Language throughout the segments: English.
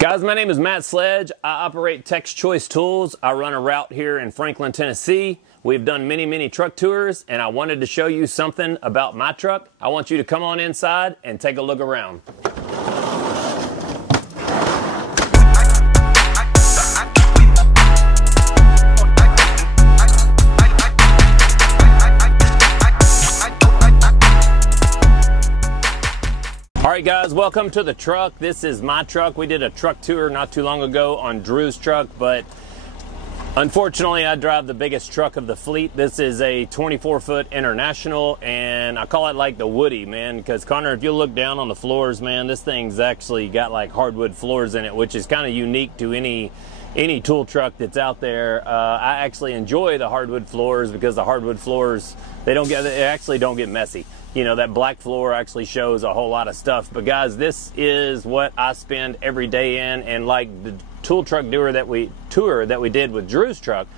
Guys, my name is Matt Sledge. I operate Tech's Choice Tools. I run a route here in Franklin, Tennessee. We've done many truck tours, and I wanted to show you something about my truck. I want you to come on inside and take a look around. Alright guys, welcome to the truck. This is my truck. We did a truck tour not too long ago on Drew's truck, but unfortunately I drive the biggest truck of the fleet. This is a 24-foot International, and I call it like the Woody, man, because Connor, if you look down on the floors, man, this thing's actually got like hardwood floors in it, which is kind of unique to any tool truck that's out there. I actually enjoy the hardwood floors because the hardwood floors, they actually don't get messy. You know, that black floor actually shows a whole lot of stuff. But guys, this is what I spend every day in, and like the tool truck tour that we did with Drew's truck,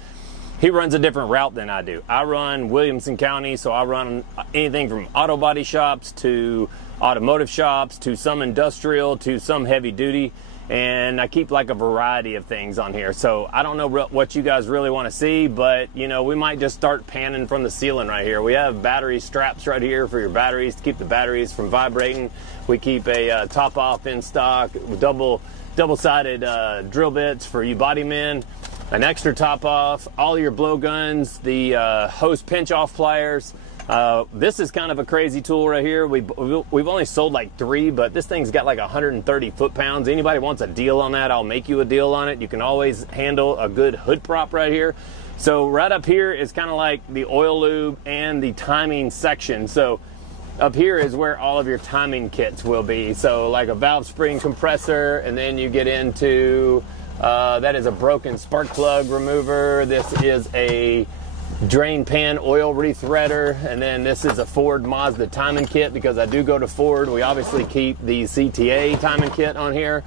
he runs a different route than I do. I run Williamson County, so I run anything from auto body shops to automotive shops to some industrial to some heavy duty. And I keep like a variety of things on here. So I don't know what you guys really want to see, but you know, we might just start panning from the ceiling right here. We have battery straps right here for your batteries to keep the batteries from vibrating. We keep a top off in stock with double-sided drill bits for you body men, an extra top off, all your blow guns, the hose pinch off pliers. This is kind of a crazy tool right here. We've only sold like 3, but this thing's got like 130 foot-pounds. Anybody wants a deal on that, I'll make you a deal on it. You can always handle a good hood prop right here. So right up here is kind of like the oil lube and the timing section. So up here is where all of your timing kits will be. So like a valve spring compressor, and then you get into, that is a broken spark plug remover. This is a drain pan oil rethreader, and then this is a Ford Mazda timing kit because I do go to Ford. We obviously keep the CTA timing kit on here.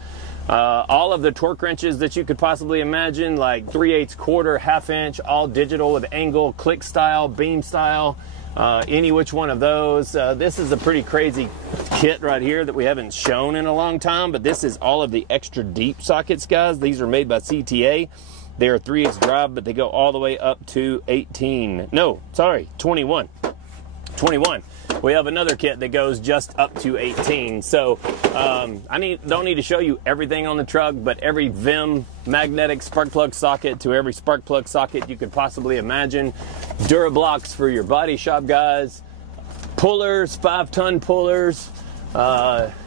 All of the torque wrenches that you could possibly imagine, like 3/8 quarter, half-inch, all digital with angle, click style, beam style, any which one of those. This is a pretty crazy kit right here that we haven't shown in a long time, but this is all of the extra deep sockets, guys. These are made by CTA. They are 3/8 drive, but they go all the way up to 21. We have another kit that goes just up to 18. So don't need to show you everything on the truck, but every VIM magnetic spark plug socket to every spark plug socket you could possibly imagine. Durablocks for your body shop guys, pullers, 5-ton pullers.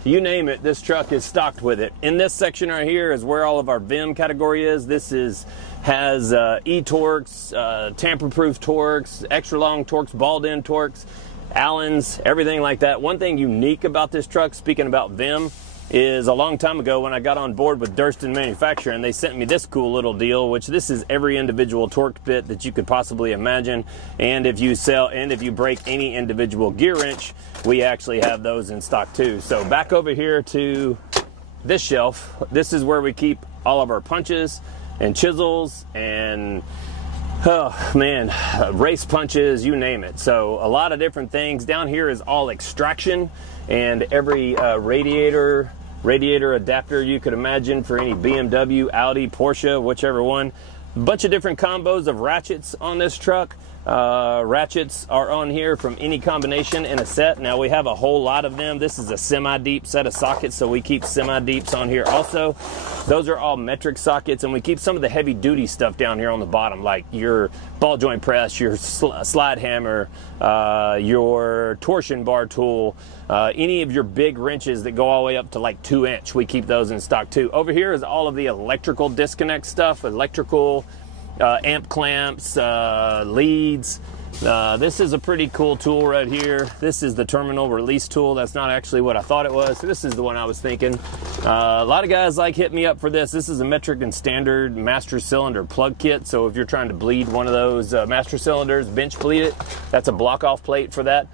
You name it, this truck is stocked with it. In this section right here is where all of our VIM category is. This has e-torques, tamper-proof torques, extra long torques, ball-end torques, Allens, everything like that. One thing unique about this truck, speaking about VIM, is a long time ago when I got on board with Durston Manufacturing, they sent me this cool little deal, which this is every individual torque bit that you could possibly imagine. And if you break any individual gear wrench, we actually have those in stock too. So back over here to this shelf, this is where we keep all of our punches and chisels and race punches, you name it. So a lot of different things. Down here is all extraction, and every radiator adapter you could imagine for any BMW, Audi, Porsche, whichever one. A bunch of different combos of ratchets on this truck. Ratchets are on here from any combination in a set. Now we have a whole lot of them. This is a semi-deep set of sockets, so we keep semi-deeps on here also. Those are all metric sockets, and we keep some of the heavy-duty stuff down here on the bottom, like your ball joint press, your slide hammer, your torsion bar tool, any of your big wrenches that go all the way up to like 2-inch. We keep those in stock too. Over here is all of the electrical disconnect stuff, electrical amp clamps, leads. This is a pretty cool tool right here. This is the terminal release tool. That's not actually what I thought it was. So this is the one I was thinking. A lot of guys hit me up for this. This is a metric and standard master cylinder plug kit. So if you're trying to bleed one of those master cylinders, bench bleed it, that's a block off plate for that.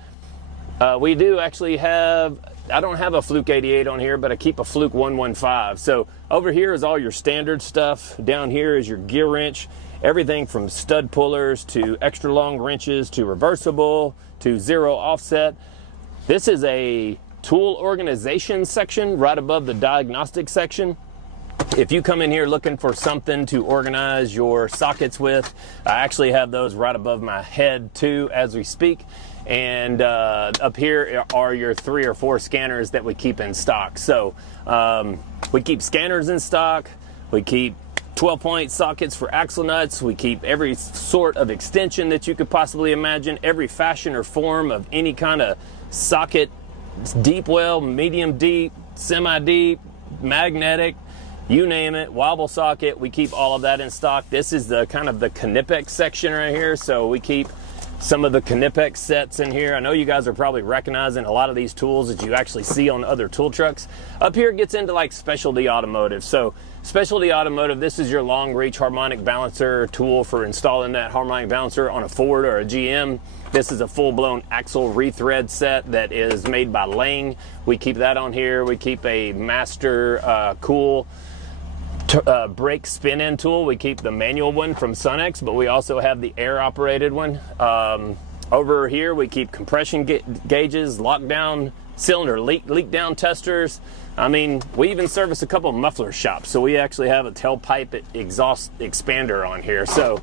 We do actually have, I don't have a Fluke 88 on here, but I keep a Fluke 115. So over here is all your standard stuff. Down here is your gear wrench. Everything from stud pullers to extra long wrenches to reversible to zero offset. This is a tool organization section right above the diagnostic section. If you come in here looking for something to organize your sockets with, I actually have those right above my head too as we speak. And up here are your 3 or 4 scanners that we keep in stock. So we keep scanners in stock. We keep 12-point sockets for axle nuts. We keep every sort of extension that you could possibly imagine, every fashion or form of any kind of socket, deep well, medium deep, semi-deep, magnetic, you name it, wobble socket. We keep all of that in stock. This is the kind of the Knipex section right here. So we keep some of the Knipex sets in here. I know you guys are probably recognizing a lot of these tools that you actually see on other tool trucks. Up here it gets into like specialty automotive. So specialty automotive, this is your long reach harmonic balancer tool for installing that harmonic balancer on a Ford or a GM. This is a full-blown axle rethread set that is made by Lang. We keep that on here. We keep a Master Cool brake spin-in tool. We keep the manual one from Sunex, but we also have the air-operated one. Over here we keep compression gauges, lockdown, cylinder leak down testers. I mean, we even service a couple of muffler shops, so we actually have a tailpipe exhaust expander on here. So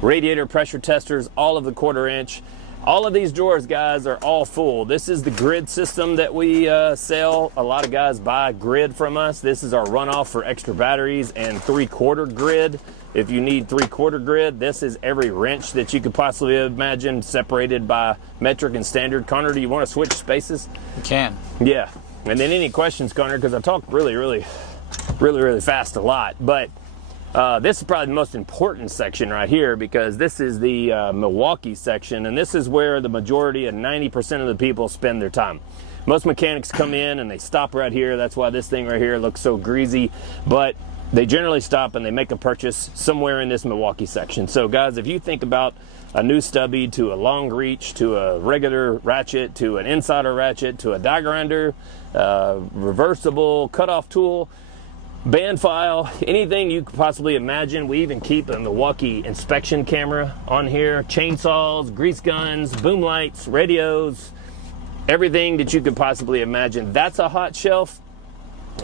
radiator pressure testers, all of the 1/4 inch. All of these drawers, guys, are all full. This is the grid system that we sell. A lot of guys buy grid from us. This is our runoff for extra batteries and 3/4 grid. If you need 3/4 grid, this is every wrench that you could possibly imagine separated by metric and standard. Connor, do you want to switch spaces? You can. Yeah. And then any questions, Connor, because I talk really fast a lot. But this is probably the most important section right here, because this is the Milwaukee section, and this is where the majority of 90% of the people spend their time. Most mechanics come in and they stop right here. That's why this thing right here looks so greasy, but they generally stop and they make a purchase somewhere in this Milwaukee section. So guys, if you think about a new stubby to a long reach to a regular ratchet to an insider ratchet to a die grinder, reversible cutoff tool, band file, anything you could possibly imagine. We even keep a Milwaukee inspection camera on here, chainsaws, grease guns, boom lights, radios, everything that you could possibly imagine. That's a hot shelf.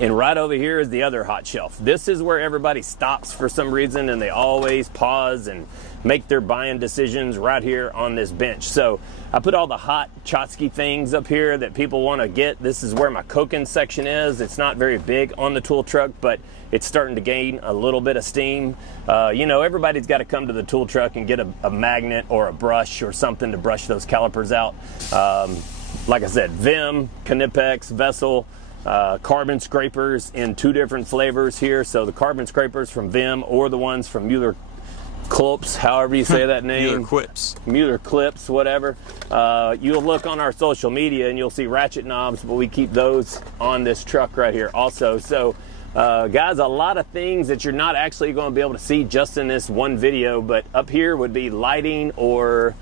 And right over here is the other hot shelf. This is where everybody stops for some reason, and they always pause and make their buying decisions right here on this bench. So I put all the hot Chotsky things up here that people want to get. This is where my Koken section is. It's not very big on the tool truck, but it's starting to gain a little bit of steam. You know, everybody's got to come to the tool truck and get a magnet or a brush or something to brush those calipers out. Like I said, Vim, Knipex, Vessel, carbon scrapers in 2 different flavors here. So the carbon scrapers from Vim or the ones from Mueller Clips, however you say that name. Mueller Clips, whatever. You'll look on our social media and you'll see ratchet knobs, but we keep those on this truck right here also. So guys, a lot of things that you're not actually going to be able to see just in this one video, but up here would be lighting or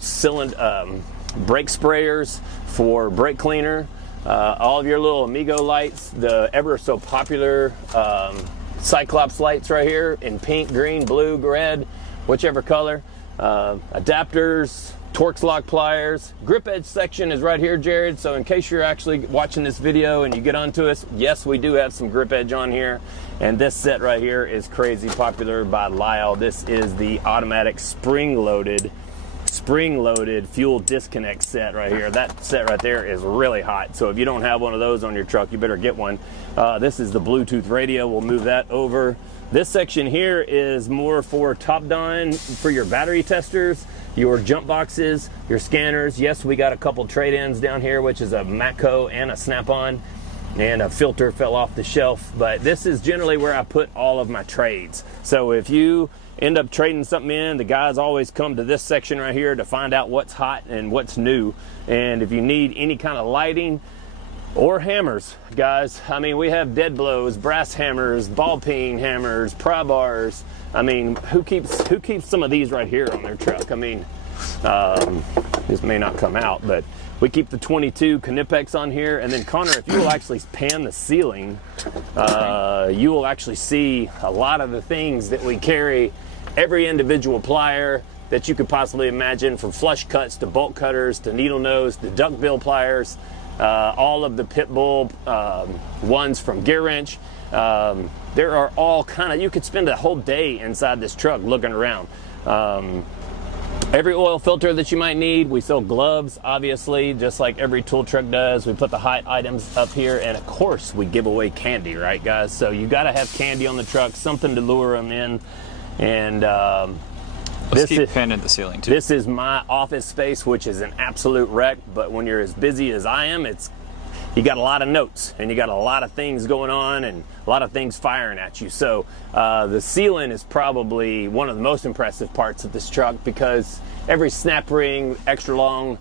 cylinder brake sprayers for brake cleaner. All of your little Amigo lights, the ever so popular Cyclops lights right here in pink, green, blue, red, whichever color. Adapters, Torx lock pliers. Grip edge section is right here, Jared. So in case you're actually watching this video and you get onto us, yes, we do have some grip edge on here. And this set right here is crazy popular by Lyle. This is the automatic spring-loaded fuel disconnect set right here. That set right there is really hot. So if you don't have one of those on your truck, you better get one. This is the Bluetooth radio. We'll move that over. This section here is more for top-down for your battery testers, your jump boxes, your scanners. Yes, we got a couple trade-ins down here, which is a Matco and a Snap-on, and a filter fell off the shelf. But this is generally where I put all of my trades. So if you end up trading something in, the guys always come to this section right here to find out what's hot and what's new. And if you need any kind of lighting or hammers, guys, I mean, we have dead blows, brass hammers, ball peen hammers, pry bars. I mean, who keeps some of these right here on their truck? I mean, this may not come out, but we keep the 22 Knipex on here. And then Connor, if you will actually pan the ceiling, you will actually see a lot of the things that we carry. Every individual plier that you could possibly imagine, from flush cuts to bolt cutters to needle nose to duckbill pliers. all of the Pitbull ones from Gear Wrench. There are all kind of, you could spend a whole day inside this truck looking around. Every oil filter that you might need. We sell gloves, obviously, just like every tool truck does. We put the hot items up here, and of course we give away candy, right guys? So you got to have candy on the truck, something to lure them in. And let's keep pinning at the ceiling too. This is my office space, which is an absolute wreck, but when you're as busy as I am, you got a lot of notes and you got a lot of things going on and a lot of things firing at you. So the ceiling is probably one of the most impressive parts of this truck, because every snap ring, extra long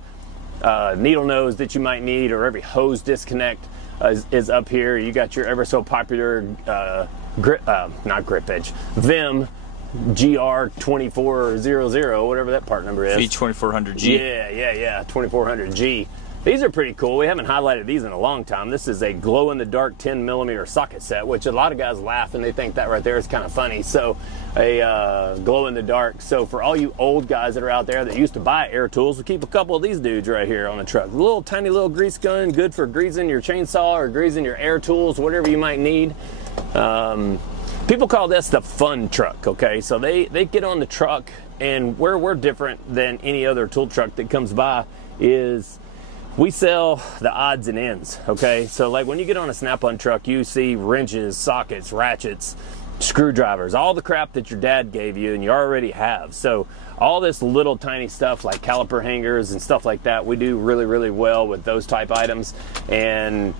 needle nose that you might need, or every hose disconnect is up here. You got your ever so popular not grip edge, Vim GR2400, whatever that part number is. V2400G. Yeah, 2400G. These are pretty cool. We haven't highlighted these in a long time. This is a glow-in-the-dark 10mm socket set, which a lot of guys laugh and they think that right there is kind of funny. So a glow-in-the-dark. So for all you old guys that are out there that used to buy air tools, we keep a couple of these dudes right here on the truck. A little tiny little grease gun, good for greasing your chainsaw or greasing your air tools, whatever you might need. People call this the fun truck, okay? So they get on the truck, and where we're different than any other tool truck that comes by is we sell the odds and ends, okay? So like when you get on a Snap-on truck, you see wrenches, sockets, ratchets, screwdrivers, all the crap that your dad gave you and you already have. So all this little tiny stuff like caliper hangers and stuff like that, we do really, really well with those type items. And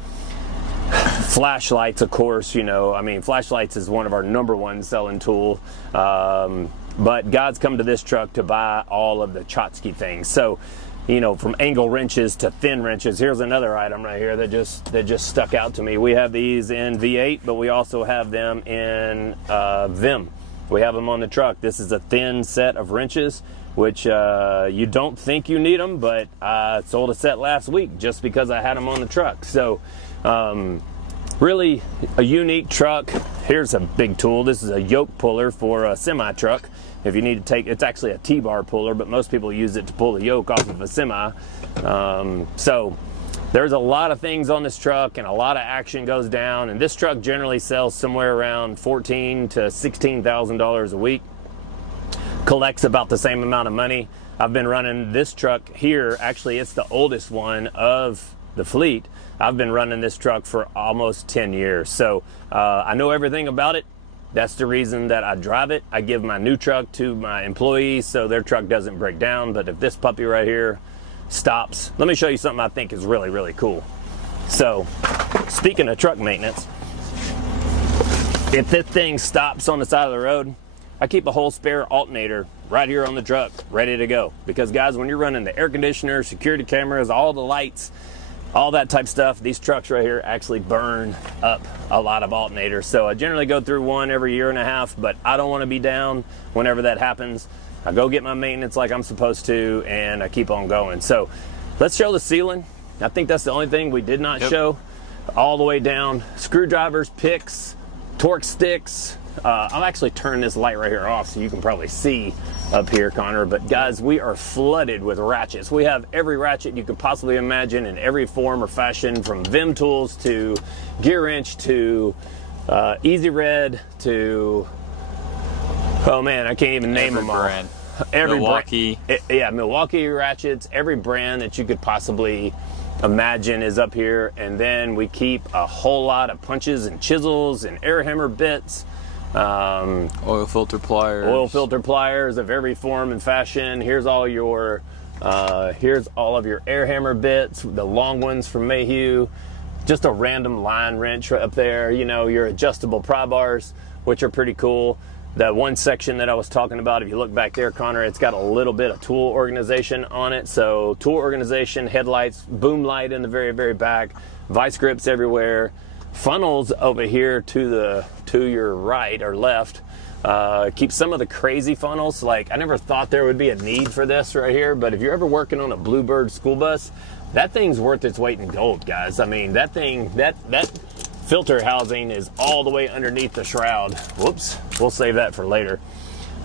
flashlights, of course, you know, I mean, flashlights is one of our #1 selling tool. But God's come to this truck to buy all of the Chotsky things. So, you know, from angle wrenches to thin wrenches. Here's another item right here that just stuck out to me. We have these in V8, but we also have them in Vim. We have them on the truck. This is a thin set of wrenches, which you don't think you need them, but I sold a set last week just because I had them on the truck. So really a unique truck. Here's a big tool. This is a yoke puller for a semi truck. If you need to take, it's actually a T-bar puller, but most people use it to pull the yoke off of a semi. So there's a lot of things on this truck and a lot of action goes down, and this truck generally sells somewhere around $14,000 to $16,000 a week. Collects about the same amount of money. I've been running this truck here. Actually, it's the oldest one of the fleet. I've been running this truck for almost 10 years. So I know everything about it. That's the reason that I drive it. I give my new truck to my employees so their truck doesn't break down. But if this puppy right here stops, let me show you something I think is really, really cool. So speaking of truck maintenance, if this thing stops on the side of the road, I keep a whole spare alternator right here on the truck, ready to go. Because guys, when you're running the air conditioner, security cameras, all the lights, all that type stuff, these trucks right here actually burn up a lot of alternators. So I generally go through one every year and a half, but I don't want to be down whenever that happens. I go get my maintenance like I'm supposed to, and I keep on going. So let's show the ceiling. I think that's the only thing we did not show. All the way down, screwdrivers, picks, torque sticks. I'll actually turn this light right here off so you can probably see up here, Connor. But guys, we are flooded with ratchets. We have every ratchet you could possibly imagine in every form or fashion, from Vim tools to Gear Wrench to Easy Red to, oh man, I can't even name them all. Every Milwaukee. Yeah, Milwaukee ratchets. Every brand that you could possibly imagine is up here. And then we keep a whole lot of punches and chisels and air hammer bits. Oil filter pliers of every form and fashion. Here's all of your air hammer bits, the long ones from Mayhew, just a random line wrench right up there, you know, your adjustable pry bars, which are pretty cool. That one section that I was talking about, if you look back there, Connor, it's got a little bit of tool organization on it. So tool organization, headlights, boom light in the very, very back, vice grips everywhere. Funnels over here to your right or left. Keep some of the crazy funnels. Like, I never thought there would be a need for this right here, but if you're ever working on a Bluebird school bus, that thing's worth its weight in gold, guys. I mean, that thing, that filter housing is all the way underneath the shroud. Whoops, we'll save that for later.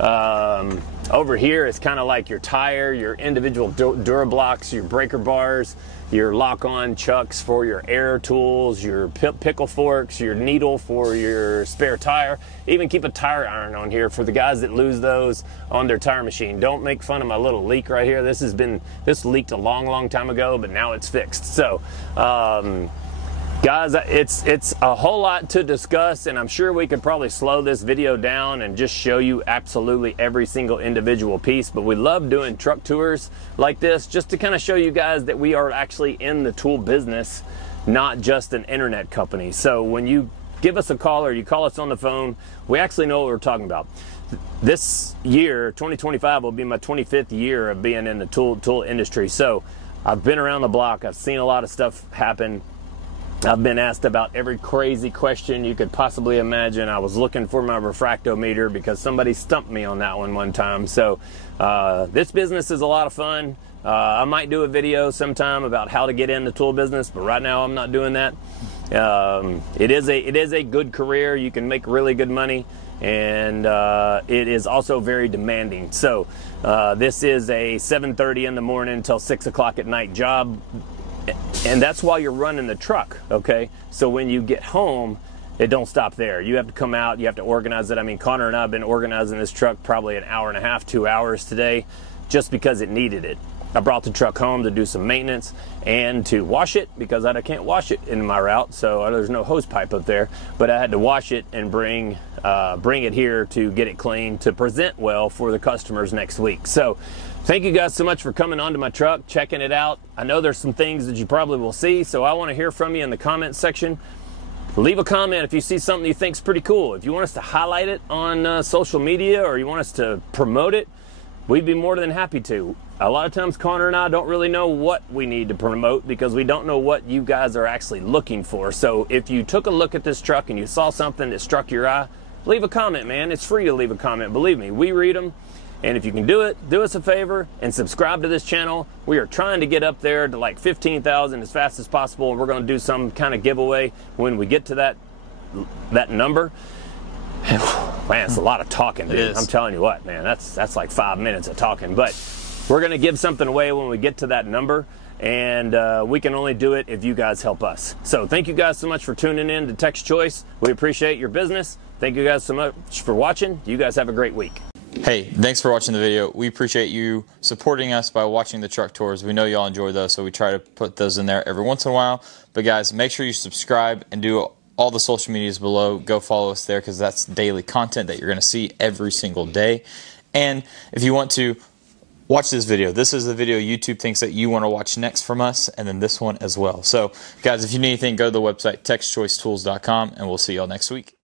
Over here, it's kind of like your tire, your individual Durablocks, your breaker bars, your lock-on chucks for your air tools, your pickle forks, your needle for your spare tire. Even keep a tire iron on here for the guys that lose those on their tire machine. Don't make fun of my little leak right here. This leaked a long time ago, but now it's fixed. So guys, it's a whole lot to discuss, and I'm sure we could probably slow this video down and just show you absolutely every single individual piece, but we love doing truck tours like this just to kind of show you guys that we are actually in the tool business, not just an internet company. So when you give us a call or you call us on the phone, we actually know what we're talking about. This year, 2025, will be my 25th year of being in the tool industry. So I've been around the block. I've seen a lot of stuff happen. I've been asked about every crazy question you could possibly imagine. I was looking for my refractometer because somebody stumped me on that one time. So this business is a lot of fun. I might do a video sometime about how to get in the tool business, but right now I'm not doing that. It is a good career. You can make really good money, and it is also very demanding. So this is a 7:30 in the morning until 6 o'clock at night job. And that's while you're running the truck, okay? So when you get home, it don't stop there. You have to come out, you have to organize it. I mean, Connor and I have been organizing this truck probably an hour and a half, 2 hours today, just because it needed it. I brought the truck home to do some maintenance and to wash it because I can't wash it in my route, so there's no hose pipe up there. But I had to wash it and bring it here to get it clean to present well for the customers next week. So thank you guys so much for coming onto my truck, checking it out. I know there's some things that you probably will see, so I want to hear from you in the comment section. Leave a comment if you see something you think is pretty cool. If you want us to highlight it on social media or you want us to promote it, we'd be more than happy to. A lot of times Connor and I don't really know what we need to promote because we don't know what you guys are actually looking for. So if you took a look at this truck and you saw something that struck your eye, leave a comment, man. It's free to leave a comment. Believe me, we read them. And if you can do it, do us a favor and subscribe to this channel. We are trying to get up there to like 15,000 as fast as possible. And we're going to do some kind of giveaway when we get to that number. Man, it's a lot of talking, dude. I'm telling you what, man, that's like 5 minutes of talking. But we're going to give something away when we get to that number. And we can only do it if you guys help us. So thank you guys so much for tuning in to Tech's Choice. We appreciate your business. Thank you guys so much for watching. You guys have a great week. Hey, thanks for watching the video. We appreciate you supporting us by watching the truck tours. We know y'all enjoy those, so we try to put those in there every once in a while. But guys, make sure you subscribe and do all the social medias below. Go follow us there because that's daily content that you're going to see every single day. And if you want to watch this video, this is the video YouTube thinks that you want to watch next from us, and then this one as well. So guys, if you need anything, go to the website techschoicetools.com, and we'll see y'all next week.